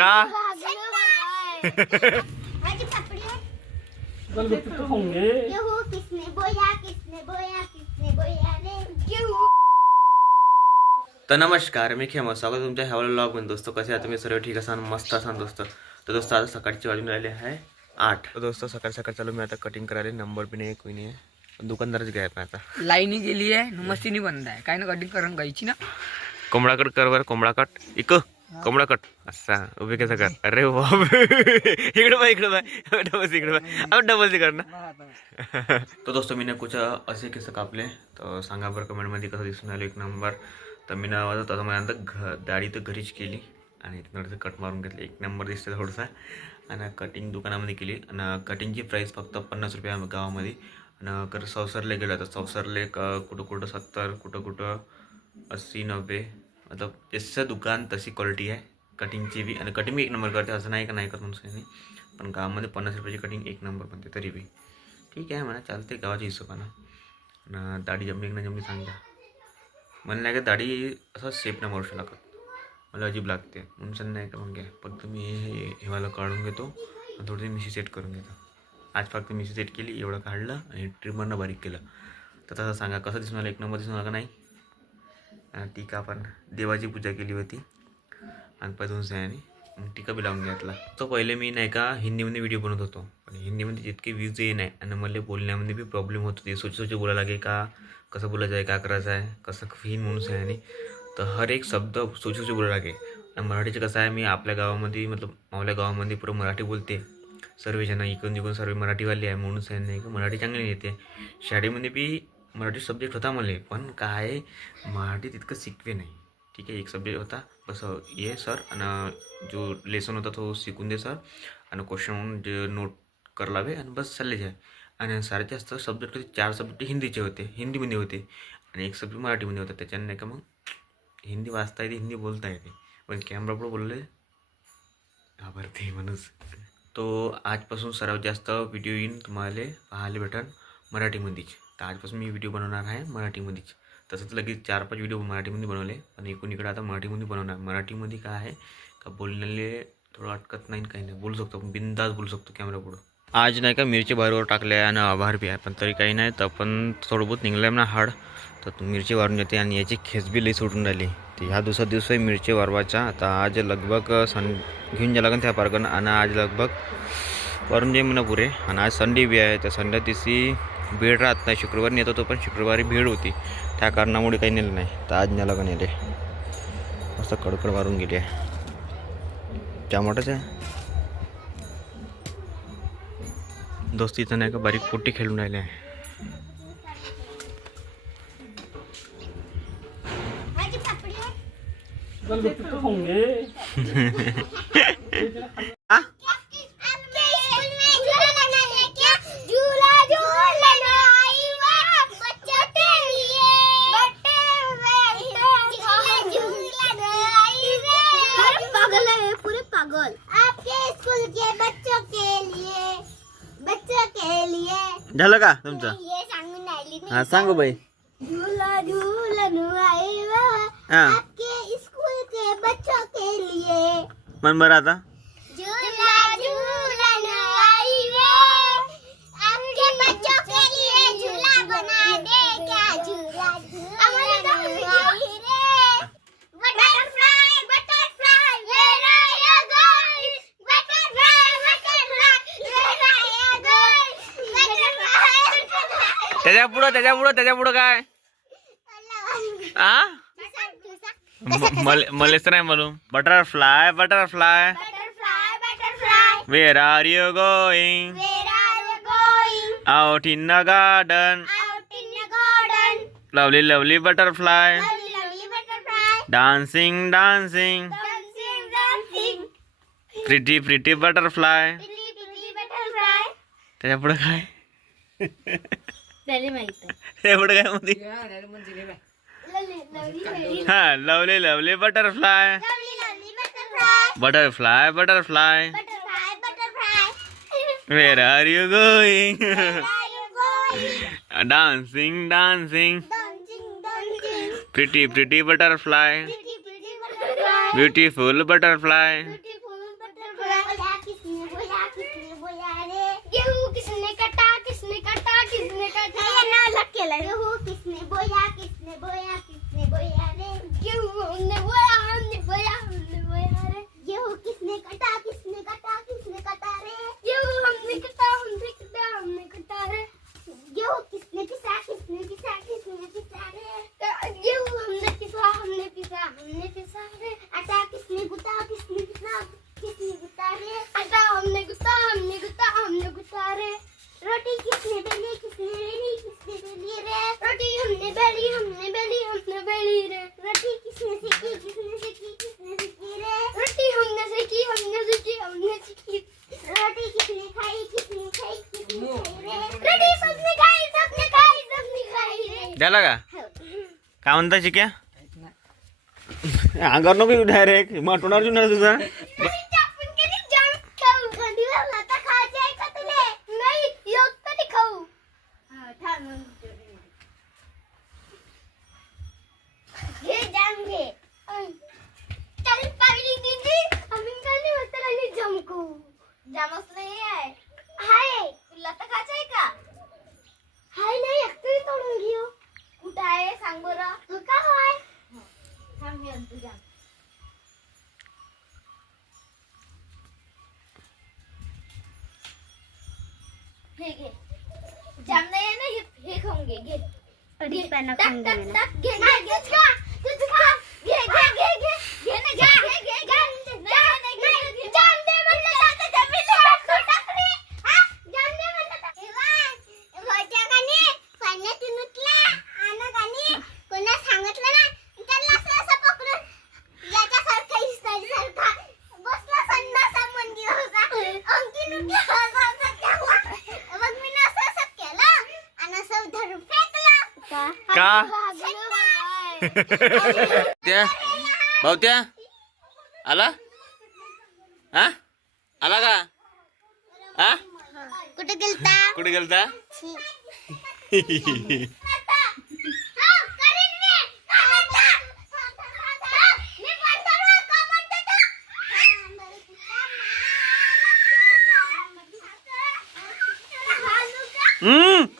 का? माझी पापडी आहे. गेहूं किसने बोया किसने बोया किसने बोया रे गेहूं तर नमस्कार मी खेम. स्वागत आहे तुमच्या ह्यावर लॉगमध्ये. दोस्त कसे आहे तुम्ही? सर्व ठीक असाल? मस्त असाल दोस्त? तर दोस्त आता सकाळची वाजून राहिले आहे आठ. तर दोस्त सकाळ सकाळ चालू मी आता कटिंग करायला. नंबर बी नाही कोणी आहे पण दुकानदारच गॅप आहे आता. लाईनी गेली आहे. मस्तीनी बंद आहे. काय ना कटिंग करून गायची ना. कोंबडा कट कर बर कोंबडा कट. इक. कोंबडा कट. असा उभे कसं कर. अरे बाप इकडे बाय इकडे बाय डबल इकडे बाय अब डबल कर ना. तर दोस्त मी कुछ असे केस कापले. तर सांगा बरं कमेंटमध्ये कसं दिसून आलं एक नंबर. तर मी ना तसं मला घ दाढी तर घरीच केली. आणि थोडंसं कट मारून घेतलं. एक नंबर दिसते थोडंसं. आणि कटिंग दुकानामध्ये केली. आणि कटिंगची प्राईस फक्त पन्नास रुपये आहे गावामध्ये. आणि कर सवसरले गेलं. तर सवसरले क कुठं कुठं सत्तर कुठं कुठं अस्सी नव्वे. मतलब जसं दुकान तशी क्वालिटी आहे कटिंगची बी आणि कटिंग बी एक नंबर करते असं नाही का नाही करत म्हणून नाही। पण गावामध्ये पन्नास रुपयाची कटिंग एक नंबर बनते तरी बी ठीक आहे म्हणा चालते गावाच्या हिशोबानं आणि दाढी जमली की नाही जमली सांगा मला नाही का दाढी असं सेफ नाही मारू लागत मला अजीब लागते म्हणून सांग नाही का मग घ्या फक्त मी हे हेवाला काढून घेतो आणि थोडीशी मिशी सेट करून घेतो आज फक्त मिशी सेट केली एवढं काढलं आणि ट्रिमरनं बारीक केलं तर तसं सांगा कसं दिसून आलं एक नंबर दिसून आलं का नाही। टीका आपण देवाची पूजा केली होती. आणि पाय सयाने टीका बी लावून घेतला. तो पहिले मी नाही का हिंदीमध्ये व्हिडिओ बनवत होतो. पण हिंदीमध्ये जितके व्ह्यूज ये नाही आणि मला बोलण्यामध्ये बी प्रॉब्लेम होत होती. सोचे सोचे बोलायला लागे का? कसं बोलायचं आहे? का करायचं आहे? कसं हिन म्हणून सयाने तर हर एक शब्द सोचे सोचे बोलायला लागे आणि मराठीचं कसं आहे मी आपल्या गावामध्ये मतलब आपल्या गावामध्ये पुरं मराठी बोलते. सर्व जण इकडून तिकडून सर्व मराठीवाले आहे म्हणून सयाने नाही मराठी चांगली येते. शाळेमध्ये बी मराठी सब्जेक्ट होता मला पण काय मराठी तितकं शिकवे नाही. ठीक आहे एक सब्जेक्ट होता बस ये सर आणि जो लेसन होता तो शिकून दे सर आणि क्वेश्चन जे नोट कर लावे आणि बस चालले जाय. आणि सारे जास्त सब्जेक्ट होते चार सब्जेक्ट हिंदीचे होते हिंदीमध्ये होते. आणि एक सब्जेक्ट मराठीमध्ये होता त्याच्याने नाही का मग हिंदी वाचता येते हिंदी बोलता येते. पण कॅमेरा पुढे बोलले घाबरते म्हणूनच तो आजपासून सर्वात जास्त व्हिडिओ येईन तुम्हाला पाहायला भेटन. मराठीमध्येच तर आजपासून मी व्हिडिओ बनवणार आहे मराठीमध्येच तसंच लगेच चार पाच व्हिडिओ मराठीमध्ये बनवले. पण एकूण इकडे आता मराठीमध्ये बनवणार. मराठीमध्ये काय आहे? का बोलण्याले थोडं अटकत नाही काही नाही. बोलू शकतो बिंदास बोलू शकतो कॅमेरा पुढं. आज नाही का मिरची बाहेरवर टाकले आहे आणि आभार बी आहे. पण तरी काही नाही. तर पण थोडं बहुत निघलं आहे ना हाड. तर मिरची वारून येते आणि याची खेचबी लई सुटून राहिली. तर ह्या दुसरा दिवस आहे मिरची वारवाचा आता आज लगभग सन घेऊन जा लागेल त्या पार्कनं आणि आज लगभग वरून जे म्हणा पुरे आणि आज संडे बी आहे. तर संडे दिवशी भीड राहत नाही. शुक्रवारी नेत होतो पण शुक्रवारी भीड होती. त्या कारणामुळे काही नेलं नाही. तर आज न्याला का नेले. मस्त कडकड मारून गेली आहे. टमाटोच आहे. दोस्तीचं नाही का? बारीक पोटी खेळून राहिले आहे. झालं का तुमचं? ये सांगून राहिली मी. हां सांगू बाई. झूला झूलन आईवा हां. आपके स्कूल के बच्चों के लिए. मन बरं आता झूला झूलन आईवा आपके बच्चों के लिए झूला बना दे क्या झूला झूला आई रे butterfly butterfly where are you going butterfly butterfly where are you going butterfly butterfly त्याच्या पुढं त्याच्या पुढं त्याच्या पुढं काय मले तर नाही Malu butterfly butterfly where are you going out in a garden lovely lovely butterfly dancing dancing pretty pretty butterfly त्याच्या पुढं काय? त्याला माहीत त्याच्या पुढं काय मध्ये Lovely, lovely, lovely. हा lovely lovely butterfly Lovely, lovely butterfly. Butterfly butterfly Butterfly, butterfly. Where are you going Where are you going? Dancing dancing Dancing, dancing. Pretty pretty butterfly Pretty, pretty butterfly. Beautiful butterfly la... झाला का? काय म्हणता शिक्या अंगावर नको direct मटणार जुना तुझा. हे घे जाम नाही आहे ना हे हे खाऊन घे घे. अडीच पानं टाक खाऊन टाक घे टाक घे त्या भावत्या? आला? हा? आला का? हा? कुठे गेलता? कुठे गेलता? हम्म.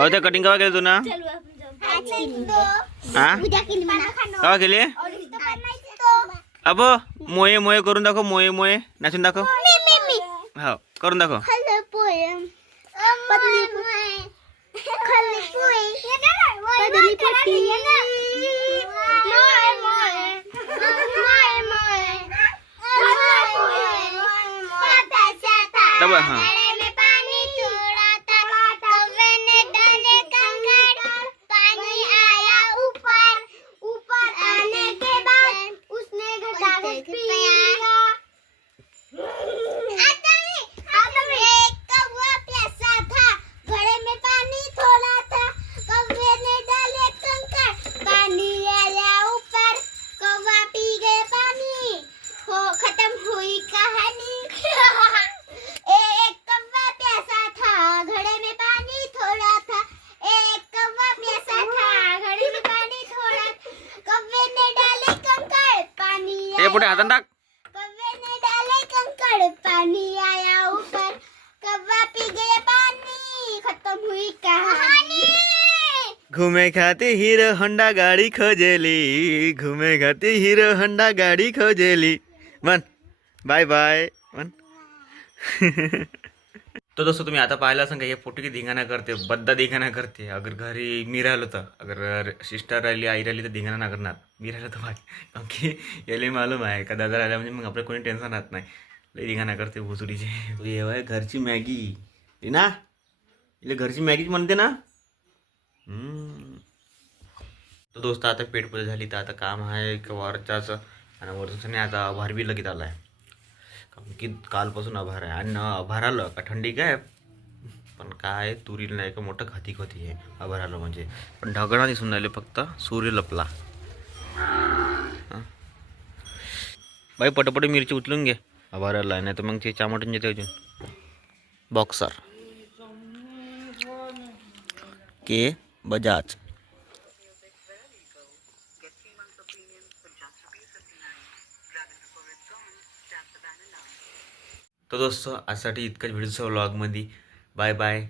भाऊ त्या कटिंग केव्हा केलं तू ना? हा केव्हा केले? अबो मोये मोये करून दाखव मोये मोये. नाचून दाखव. हो करून दाखव. हा. पुढे हातात टाक. घूमे खाते हीरो होंडा गाड़ी खोजेली. घुमे खाती हीरो होंडा गाड़ी खोजेली. मन बाय बाय. मन तो दोस्तों तुम्ही आता पाहिला असेल का हे पोटी की धिंगाणा करते बद्दा धिंगाणा करते. अगर घरी मी राहिलो तर अगर सिस्टर राहिली आई राहिली तर धिंगाणा ना करणार. मी राहिलो तर बाकी की याला मालूम आहे का दादा राहिला म्हणजे मग आपलं कोणी टेन्शन राहत नाही. लई धिंगाणा करते भुसुडीचे. हे आहे घरची मॅगी. ना. इले घरची मॅगीच म्हणते ना. तर दोस्त आता पेटपूजा झाली तर आता काम आहे का वरच्याच. आणि वरचं नाही आता आभार बी लगेच आला आहे की कालपासून आभार आहे. आणि आभार आलं का थंडी काय पण काय तुरीला नाही का मोठं खाती खाती आहे. आभार आलं म्हणजे. पण ढगणा दिसून राहिले फक्त. सूर्य लपला. बाई पटपट मिरची उचलून घे. आभार आला. नाही तर मग ते चामटून येते अजून. Boxer K Bajaj. तर दोस्त आजसाठी इतकंच. व्हिडिओच्या व्लॉगमध्ये बाय बाय